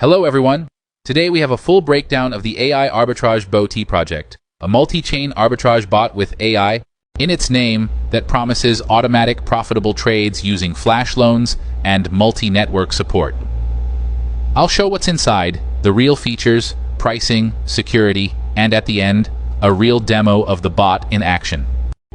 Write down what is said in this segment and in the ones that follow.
Hello everyone! Today we have a full breakdown of the AI Arbitrage Bot project, a multi-chain arbitrage bot with AI in its name that promises automatic profitable trades using flash loans and multi-network support. I'll show what's inside, the real features, pricing, security, and at the end, a real demo of the bot in action.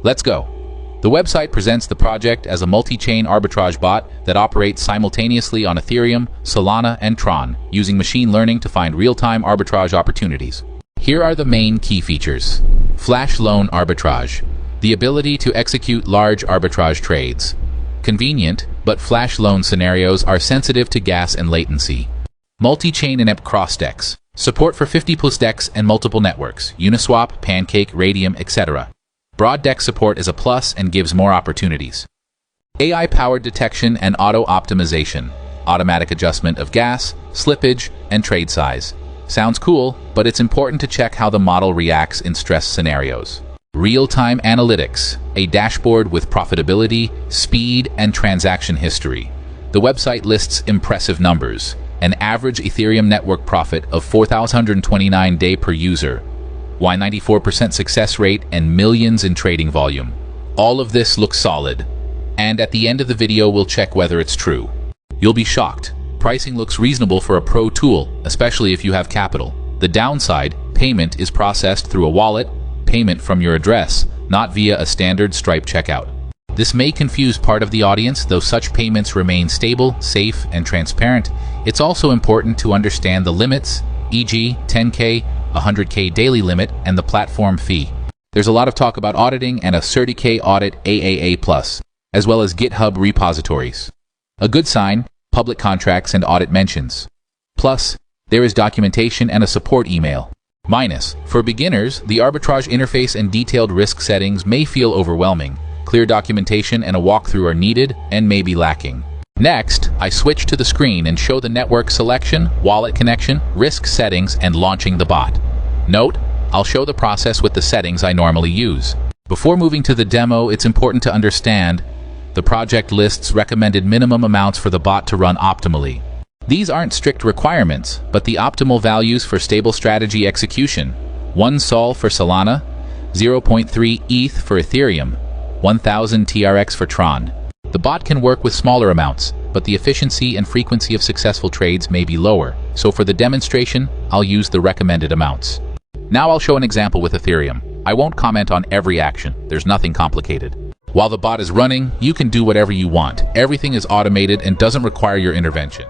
Let's go! The website presents the project as a multi-chain arbitrage bot that operates simultaneously on Ethereum, Solana, and Tron, using machine learning to find real-time arbitrage opportunities. Here are the main key features. Flash loan arbitrage. The ability to execute large arbitrage trades. Convenient, but flash loan scenarios are sensitive to gas and latency. Multi-chain inept cross-DEX. Support for 50+ DEX and multiple networks, Uniswap, Pancake, Radium, etc. Broad DEX support is a plus and gives more opportunities. AI-powered detection and auto-optimization. Automatic adjustment of gas, slippage, and trade size. Sounds cool, but it's important to check how the model reacts in stress scenarios. Real-time analytics. A dashboard with profitability, speed, and transaction history. The website lists impressive numbers. An average Ethereum network profit of 4,029 day per user. 94% success rate and millions in trading volume. All of this looks solid. And at the end of the video, we'll check whether it's true. You'll be shocked. Pricing looks reasonable for a pro tool, especially if you have capital. The downside, payment is processed through a wallet, payment from your address, not via a standard Stripe checkout. This may confuse part of the audience, though such payments remain stable, safe, and transparent. It's also important to understand the limits, e.g. 10K, 100K daily limit, and the platform fee. There's a lot of talk about auditing and a 30K audit AAA+, as well as GitHub repositories. A good sign, public contracts and audit mentions. Plus, there is documentation and a support email. Minus, for beginners, the arbitrage interface and detailed risk settings may feel overwhelming. Clear documentation and a walkthrough are needed and may be lacking. Next, I switch to the screen and show the network selection, wallet connection, risk settings, and launching the bot. Note, I'll show the process with the settings I normally use. Before moving to the demo, it's important to understand the project lists recommended minimum amounts for the bot to run optimally. These aren't strict requirements, but the optimal values for stable strategy execution. 1 Sol for Solana, 0.3 ETH for Ethereum, 1000 TRX for Tron. The bot can work with smaller amounts, but the efficiency and frequency of successful trades may be lower, so for the demonstration, I'll use the recommended amounts. Now I'll show an example with Ethereum. I won't comment on every action, there's nothing complicated. While the bot is running, you can do whatever you want. Everything is automated and doesn't require your intervention.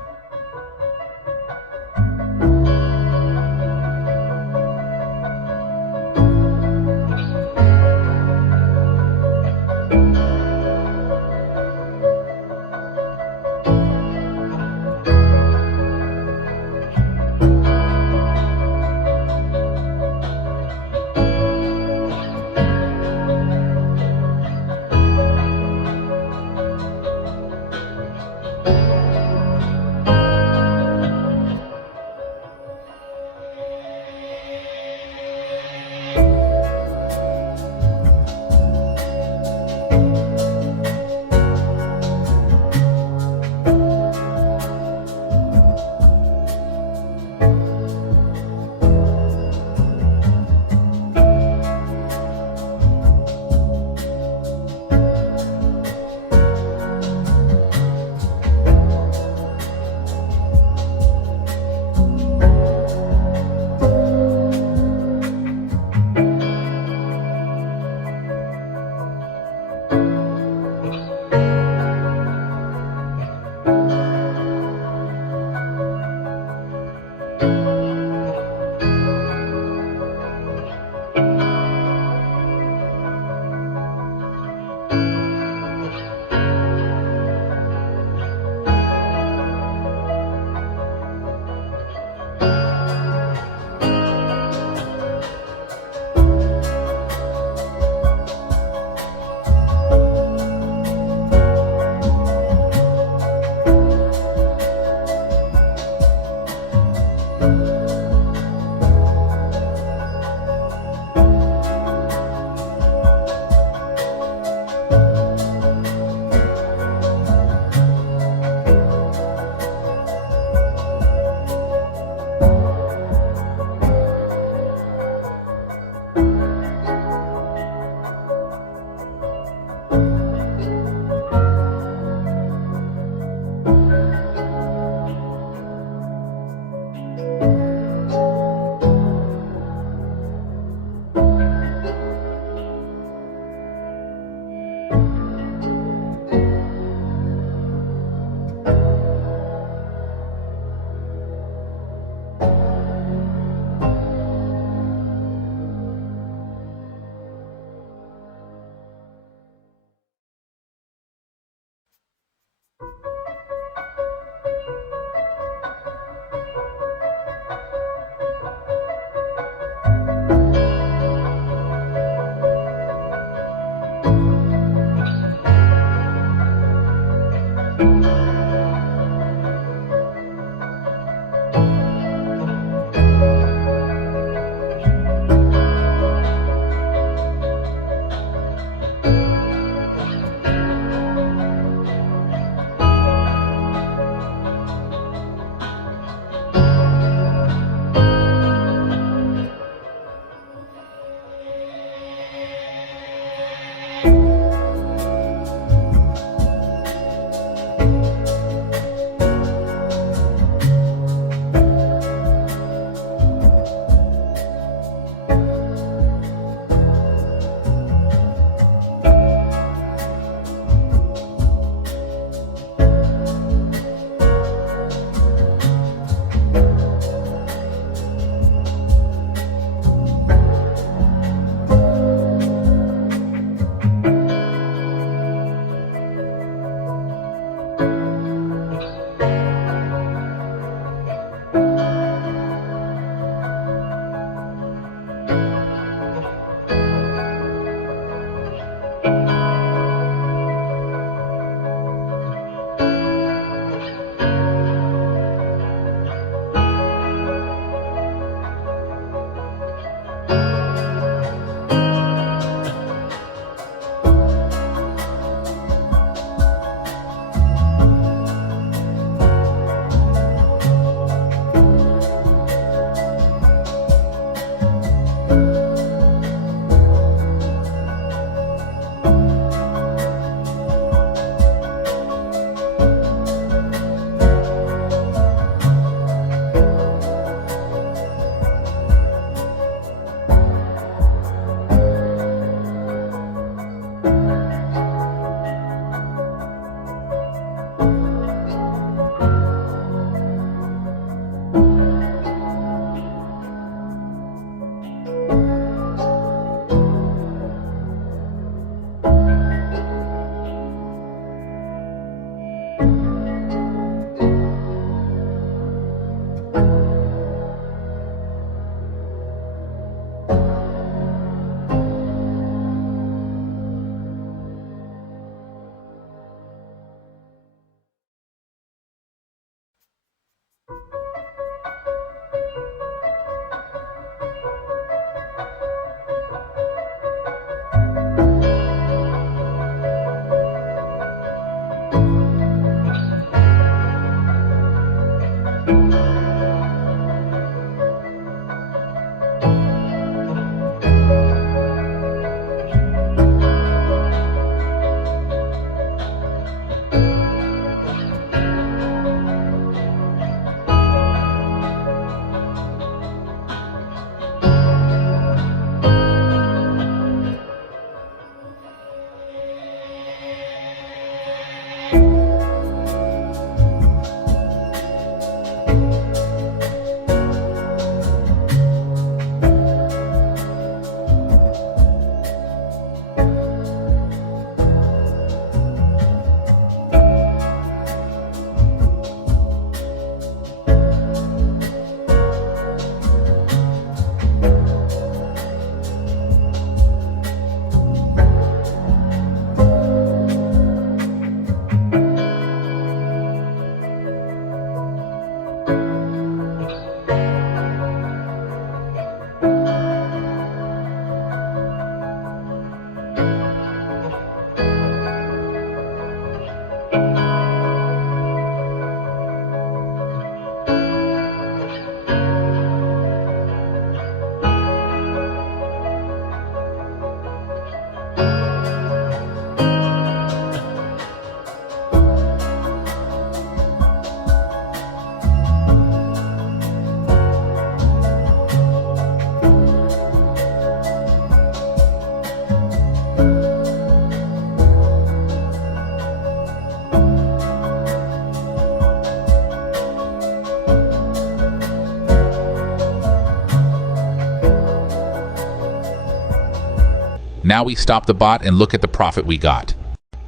Now we stop the bot and look at the profit we got.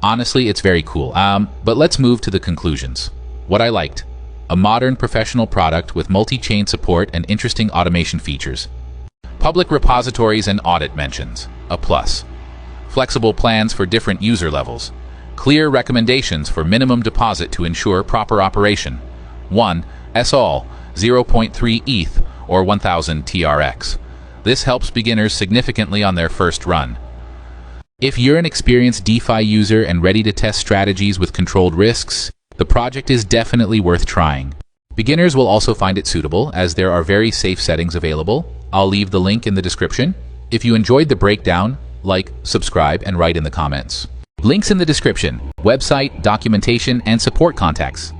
Honestly, it's very cool. But let's move to the conclusions. What I liked: a modern professional product with multi-chain support and interesting automation features. Public repositories and audit mentions, a plus. Flexible plans for different user levels. Clear recommendations for minimum deposit to ensure proper operation. 1. SOL, 0.3 ETH or 1000 TRX. This helps beginners significantly on their first run. If you're an experienced DeFi user and ready to test strategies with controlled risks, the project is definitely worth trying. Beginners will also find it suitable, as there are very safe settings available. I'll leave the link in the description. If you enjoyed the breakdown, like, subscribe, and write in the comments. Links in the description: website, documentation, and support contacts.